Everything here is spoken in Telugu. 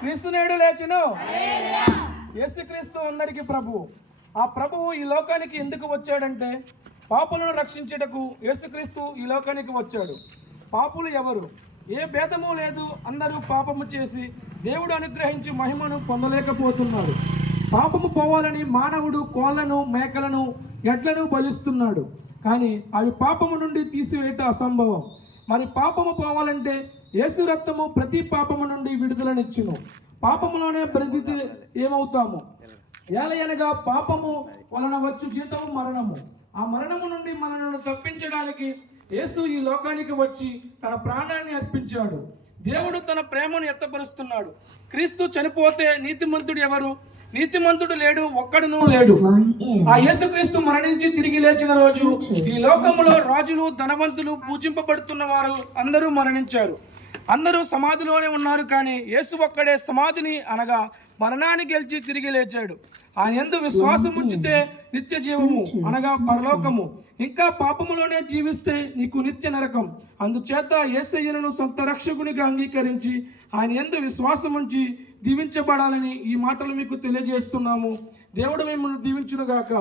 క్రీస్తు నేడు లేచును. యేసుక్రీస్తు అందరికీ ప్రభువు. ఆ ప్రభువు ఈ లోకానికి ఎందుకు వచ్చాడంటే పాపులను రక్షించుటకు యేసుక్రీస్తు ఈ లోకానికి వచ్చాడు. పాపులు ఎవరు? ఏ భేదము లేదు, అందరూ పాపము చేసి దేవుడు అనుగ్రహించి మహిమను పొందలేకపోతున్నారు. పాపము పోవాలని మానవుడు కోళ్లను, మేకలను, ఎడ్లను బలిస్తున్నాడు. కానీ అవి పాపము నుండి తీసివేయట అసంభవం. మరి పాపము పోవాలంటే యేసు రక్తము ప్రతి పాపము నుండి విడుదలనిచ్చును. పాపములోనే బ్రతికితే ఏమవుతాము? ఏలయనగా పాపము వలన వచ్చు జీతము మరణము. ఆ మరణము నుండి మనలను తప్పించడానికి యేసు ఈ లోకానికి వచ్చి తన ప్రాణాన్ని అర్పించాడు. దేవుడు తన ప్రేమను ఎత్తపరుస్తున్నాడు. క్రీస్తు చనిపోతే నీతిమంతుడు ఎవరు? నీతిమంతుడు లేడు, ఒక్కడునూ లేడు. ఆ యేసుక్రీస్తు మరణించి తిరిగి లేచిన రోజు ఈ లోకంలో రాజులు, ధనవంతులు, పూజింపబడుతున్న వారు అందరూ మరణించారు. అందరూ సమాధిలోనే ఉన్నారు. కానీ యేసు ఒక్కడే సమాధిని అనగా మరణాన్ని గెలిచి తిరిగి లేచాడు. ఆయన యందు విశ్వాసం ఉంచితే నిత్య జీవము అనగా పరలోకము, ఇంకా పాపములోనే జీవిస్తే నీకు నిత్య నరకం. అందుచేత యేసయ్యను సొంత రక్షకునిగా అంగీకరించి ఆయన యందు విశ్వాసం ఉంచి దీవించబడాలని ఈ మాటలు మీకు తెలియజేస్తున్నాము. దేవుడు మిమ్మల్ని దీవించునుగాక.